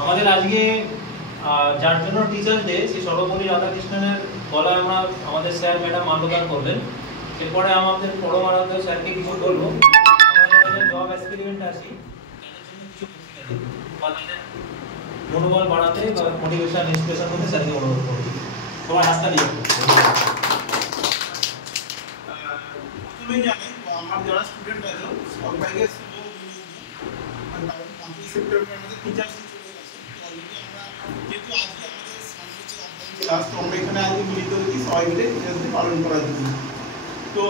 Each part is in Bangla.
আমাদের আজকে যার জন্য টিচার্স ডে, সেই সর্বপল্লী রাধাকৃষ্ণনের গলায় আমরা আমাদের স্যার ম্যাডাম মাল্যদান করবেন। এরপরে আমাদের পরম আরাধ্য স্যারকে কিছু বলবো। আমরা যারা জব এক্সপেরিমেন্ট আছি তাদের জন্য কিছু ভূমিকা দেব বা তাদের মনোবল বাড়াতে বা মোটিভেশন ইন্সপিরেশন করতে স্যারকে অনুরোধ করব। সবাই হাতটা দিয়ে প্রথমে জানি আমার যারা স্টুডেন্ট আছে সবাইকে কারণ 5ই সেপ্টেম্বর আমাদের টিচার্স ডে চলে গেছে। তো অলরেডি আমরা যেহেতু আজকে আমাদের সামনে যে অনলাইন ক্লাস, তো আমরা এখানে আজকে মিলিত হয়েছি সবাই মিলে টিচার্স ডে পালন করার জন্য। তো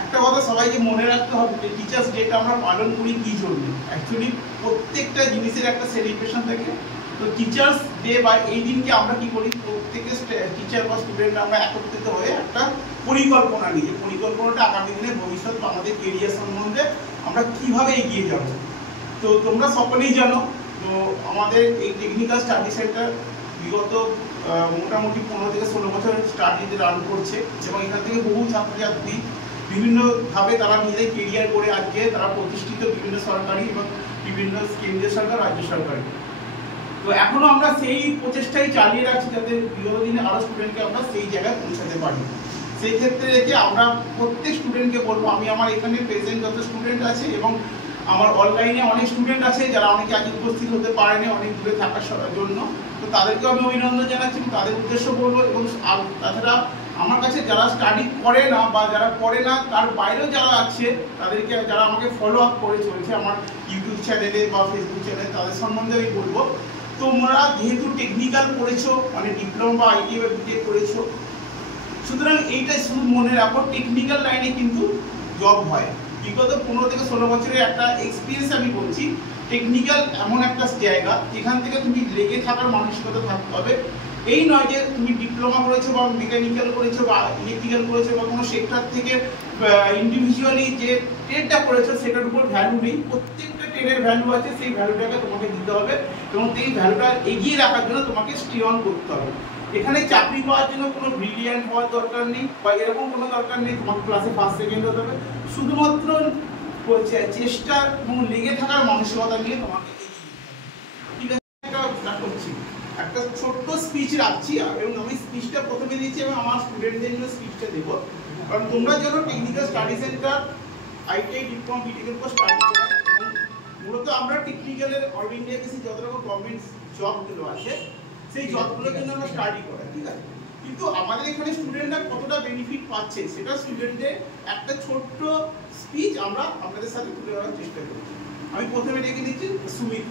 একটা কথা সবাইকে মনে রাখতে হবে যে টিচার্স ডেটা আমরা পালন করি কী জন্য। অ্যাকচুয়ালি প্রত্যেকটা জিনিসের একটা সেলিব্রেশন থাকে। তো টিচার্স ডে বা এই দিনকে আমরা কি করি, প্রত্যেকে টিচার বা স্টুডেন্ট আমরা একত্রিত হয়ে একটা পরিকল্পনা নিই, যে পরিকল্পনাটা আগামী দিনে ভবিষ্যৎ বা আমাদের কেরিয়ার সম্বন্ধে আমরা কিভাবে এগিয়ে যাব। তো তোমরা সকলেই জানো, তো আমাদের এই টেকনিক্যাল স্টাডি সেন্টার বিগত মোটামুটি 15 থেকে 16 বছর স্টাডিতে রান করছে এবং এখান থেকে বহু ছাত্রছাত্রী বিভিন্নভাবে তারা নিজেদের কেরিয়ার করে আজকে তারা প্রতিষ্ঠিত বিভিন্ন সরকারি এবং বিভিন্ন কেন্দ্রীয় সরকার, রাজ্য সরকারি। তো এখনো আমরা সেই প্রচেষ্টাই চালিয়ে রাখছি যাতে বিগত দিনে আরো স্টুডেন্টকে আমরা সেই জায়গায় পৌঁছাতে পারি। সেই ক্ষেত্রে রেখে আমরা প্রত্যেক স্টুডেন্টকে বলবো, আমি আমার এখানে প্রেজেন্ট যত স্টুডেন্ট আছে এবং আমার অনলাইনে অনেক স্টুডেন্ট আছে যারা অনেকে আজ উপস্থিত হতে পারেনি অনেক দূরে থাকার জন্য, তো তাদেরকে আমি অভিনন্দন জানাচ্ছি, তাদের উদ্দেশ্য বলবো। এবং তাছাড়া আমার কাছে যারা স্টাডি করে না বা যারা করে না তার বাইরেও যারা আছে তাদেরকে, যারা আমাকে ফলো আপ করে চলছে আমার ইউটিউব চ্যানেলে বা ফেসবুক চ্যানেলে, তাদের সম্বন্ধে আমি বলবো তোমরা যেহেতু টেকনিক্যাল করেছো, মানে ডিপ্লোমা বা আইটি বা বিটেক করেছো, সুতরাং এইটা শুধু মনে রাখো টেকনিক্যাল লাইনে কিন্তু জব হয়। বিগত 15 থেকে 16 বছরের একটা এক্সপিরিয়েন্স আমি বলছি, টেকনিক্যাল এমন একটা জায়গা যেখান থেকে তুমি লেগে থাকার মানসিকতা থাকতে হবে। এই নয় যে তুমি ডিপ্লোমা করেছো বা মেকানিক্যাল করেছো বা ইলেকট্রিক্যাল করেছো বা কোনো সেক্টর থেকে ইন্ডিভিজুয়ালি যে ট্রেডটা করেছো সেটার উপর ভ্যালু নেই। প্রত্যেকটা ট্রেডের ভ্যালু আছে, সেই ভ্যালুটাকে তোমাকে দিতে হবে এবং এই ভ্যালুটা এগিয়ে রাখার জন্য তোমাকে স্টে অন করতে হবে। এখানে চাকরি পাওয়ার জন্য কোনো ব্রিলিয়ান্ট হওয়ার দরকার নেই বা এরকম কোনো দরকার নেই তোমাকে ক্লাসে ফার্স্ট সেকেন্ড হতে হবে। শুধুমাত্র চেষ্টা এবং লেগে থাকার মানসিকতা নিয়ে তোমাকে এগিয়ে যেতে হবে। ঠিক আছে, করছি একটা ছোট্ট স্পিচ রাখছি এবং আমি স্পিচটা প্রথমে দিয়েছি এবং আমার স্টুডেন্টদের জন্য স্পিচটা দেবো, কারণ তোমরা যেন technical study centre ITI diploma বিটেকের উপর স্টাডি করা এবং মূলত আমরা টেকনিক্যালের অল ইন্ডিয়া বেসি যত রকম গভর্নমেন্ট জবগুলো আছে সেই জবগুলোর জন্য আমরা স্টাডি করা, ঠিক আছে। কিন্তু আমাদের এখানে স্টুডেন্টরা কতটা বেনিফিট পাচ্ছে সেটা স্টুডেন্টদের একটা ছোট্ট স্পিচ আমরা আপনাদের সাথে তুলে ধরার চেষ্টা করছি। আমি প্রথমে ডেকে নিচ্ছি সুমিত।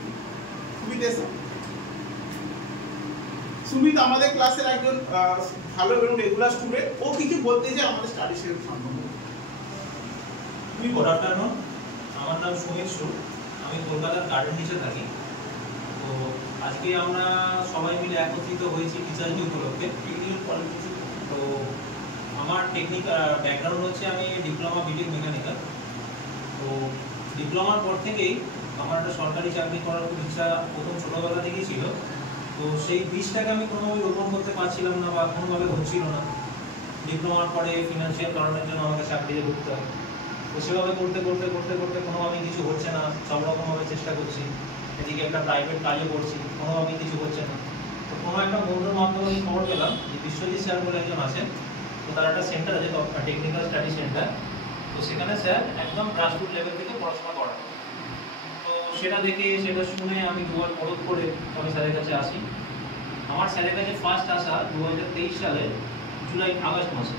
সুমিত আমাদের ক্লাসের একজন ভালো এবং রেগুলার স্টুডেন্ট, ও কিছু বলতে চাই আমাদের স্টাডি সেন্টার সম্বন্ধে। গুড আফটারনুন, আমার নাম সুমিত সুর, আমি কলকাতার গার্ডেন নিচে থাকি। তো আজকে আমরা সবাই মিলে একত্রিত হয়েছি টিচার ডে উপলক্ষে টেকনিক্যাল কোয়ালিফিকেশন। তো আমার টেকনিক্যাল ব্যাকগ্রাউন্ড হচ্ছে আমি ডিপ্লোমা বিটেক মেকানিক্যাল। তো ডিপ্লোমার পর থেকেই আমার একটা সরকারি চাকরি করার খুব ইচ্ছা প্রথম ছোটোবেলা থেকেই ছিল। তো সেই বীজটাকে আমি কোনোভাবে রোপণ করতে পারছিলাম না বা কোনোভাবে হচ্ছিল না। ডিপ্লোমার পরে ফিনান্সিয়াল কারণের জন্য আমাকে চাকরিতে ঢুকতে হয়। তো সেভাবে করতে করতে করতে করতে কোনোভাবেই কিছু হচ্ছে না, সব রকমভাবে চেষ্টা করছি। এদিকে একটা প্রাইভেট কাজও করছি, কোনোভাবেই কিছু হচ্ছে না। তো কোনো একটা বন্ধুর মাধ্যমে আমি খবর পেলাম যে বিশ্বজিৎ স্যার বলে একজন আছেন। তো তার একটা সেন্টার আছে টেকনিক্যাল স্টাডি সেন্টার। তো সেখানে স্যার একদম গ্রাসরুট লেভেল থেকে পড়াশোনা করান। তো সেটা দেখে সেটা শুনে আমি দুবার পরখ করে আমি স্যারের কাছে আসি। আমার স্যারের কাছে ফার্স্ট আসা 2023 সালে আগস্ট মাসে।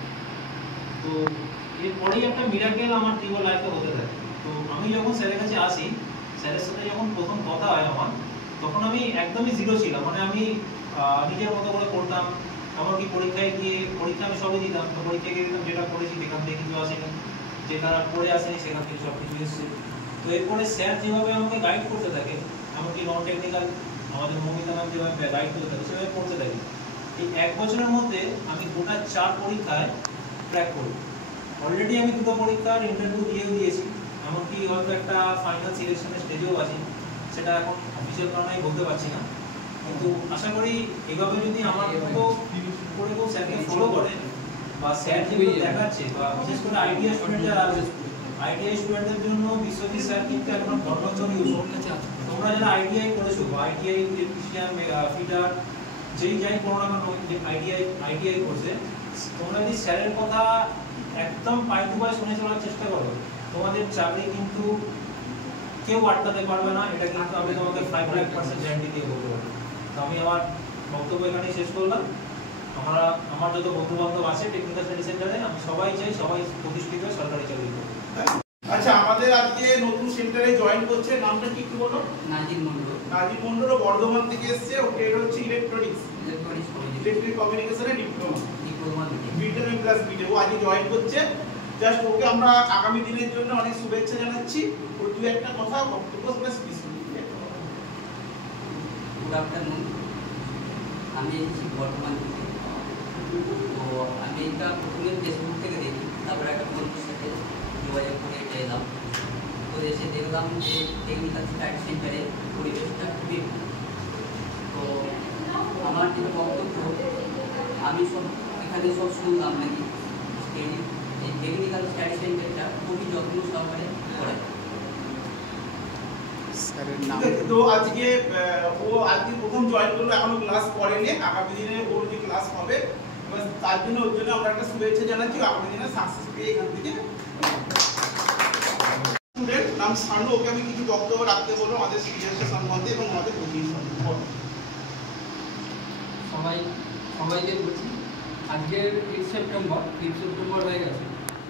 তো এরপরেই একটা মিরাকেল আমার তীব্র লাইফে হতে থাকে। তো আমি যখন স্যারের কাছে আসি, স্যারের সাথে যখন প্রথম কথা হয় আমার, তখন আমি একদমই জিরো ছিলাম। মানে আমি নিজের মতো করে পড়তাম, এমনকি পরীক্ষায় গিয়ে পরীক্ষা আমি সবই দিতাম। তো পরীক্ষায় গিয়ে যেটা পড়েছি সেখান থেকে কিছু আসেনি, যেটা পড়ে আসেনি সেখান থেকে সব কিছু এসছে। তো এরপরে স্যার যেভাবে আমাকে গাইড করতে থাকে, এমনকি নন টেকনিক্যাল আমাদের মমিতা ম্যাম যেভাবে গাইড করতে থাকে সেভাবে পড়তে থাকি। এই 1 বছরের মধ্যে আমি গোটা 4 পরীক্ষায় ক্র্যাক করি। অলরেডি আমি 2টো পরীক্ষার ইন্টারভিউ দিয়েছি, এমনকি হয়তো একটা ফাইনাল সিলেকশনের স্টেজেও আছি। সেটা এখন অফিসিয়াল কারণে বলতে পারছি না, কিন্তু আশা করি এইভাবে যদি আমার মতো করে কেউ স্যারকে ফলো করে বা স্যার যেগুলো দেখাচ্ছে, বা বিশেষ করে আইডিয়া স্টুডেন্ট যারা আছে, আইডিয়া স্টুডেন্টদের জন্য বিশ্বজিৎ স্যার কিন্তু একদম বর্ণচন ইউজ। তোমরা যারা আইটিআই করেছো, আইটিআই ইলেকট্রিশিয়ান, ফিটার, যেই যাই কোনো না কোনো আইটিআই করছে, তোমরা যদি স্যারের কথা একদম পাই টু পাই শুনে চলার চেষ্টা করো, তোমাদের চাকরি কিন্তু কেউ আটকাতে পারবে না। এটা কিন্তু আমি তোমাকে 500% গ্যারান্টি দিয়ে বলতে পারি। তো আমি আমার বক্তব্য এখানেই শেষ করলাম। আমার যত বন্ধু বান্ধব আছে টেকনিক্যাল স্টাডি সেন্টারে, আমি সবাই চাই সবাই প্রতিষ্ঠিত সরকারি চাকরি করুক। আচ্ছা, আমাদের আজকে নতুন সেন্টারে জয়েন করছে, নামটা কি একটু বলো? নাজির মন্ডল। নাজির মন্ডল বর্ধমান থেকে এসেছে। ওকে, এটা হচ্ছে ইলেকট্রিক কমিউনিকেশনের ডিপ্লোমা বিটেম প্লাস বিটে। ও আজকে জয়েন করছে। জাস্ট ওকে আমরা আগামী দিনের জন্য অনেক শুভেচ্ছা জানাচ্ছি। ও দু একটা কথা বক্তব্য প্লাস গুড আফটারনুন। আমি এসেছি বর্ধমান থেকে। তো আমি এটা প্রথমে ফেসবুক থেকে দেখি, তারপরে একটা বন্ধুর সাথে যোগাযোগ করে এটা এলাম। তো এসে দেখলাম যে টেকনিক্যাল স্টাডি সেন্টারের পরিবেশটা খুবই ভালো। তো আমার যেটা বক্তব্য, আমি এখানে সব শুনলাম নাকি এই টেকনিক্যাল স্টাডি সেন্টারটা খুবই যত্ন সহকারে করায়। তো আজকে ও আজকে প্রথম জয়েন করলো, এখনো ক্লাস করেনি। আগামী দিনে ওর যে ক্লাস হবে তার জন্য ওর জন্য আমরা একটা শুভেচ্ছা জানাচ্ছি। আগামী দিনে সাকসেস পেয়ে এখান থেকে। স্টুডেন্ট নাম সানু, ওকে আমি কিছু বক্তব্য রাখতে বলবো আমাদের সিনিয়রদের সম্বন্ধে এবং আমাদের কোচিং সম্বন্ধে। সবাইকে বলছি, আজকের 5 সেপ্টেম্বর হয়ে গেছে।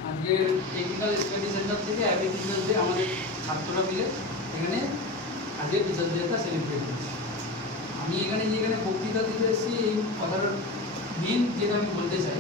আজকের টেকনিক্যাল স্টাডি সেন্টার থেকে অ্যাবি টিচার্স ডে আমাদের ছাত্ররা মিলে এখানে আজকে টিচার্স ডেটা সেলিব্রেট করছি। আমি এখানে বক্তৃতা দিতে এসেছি, এই কথার মেন যেটা আমি বলতে চাই,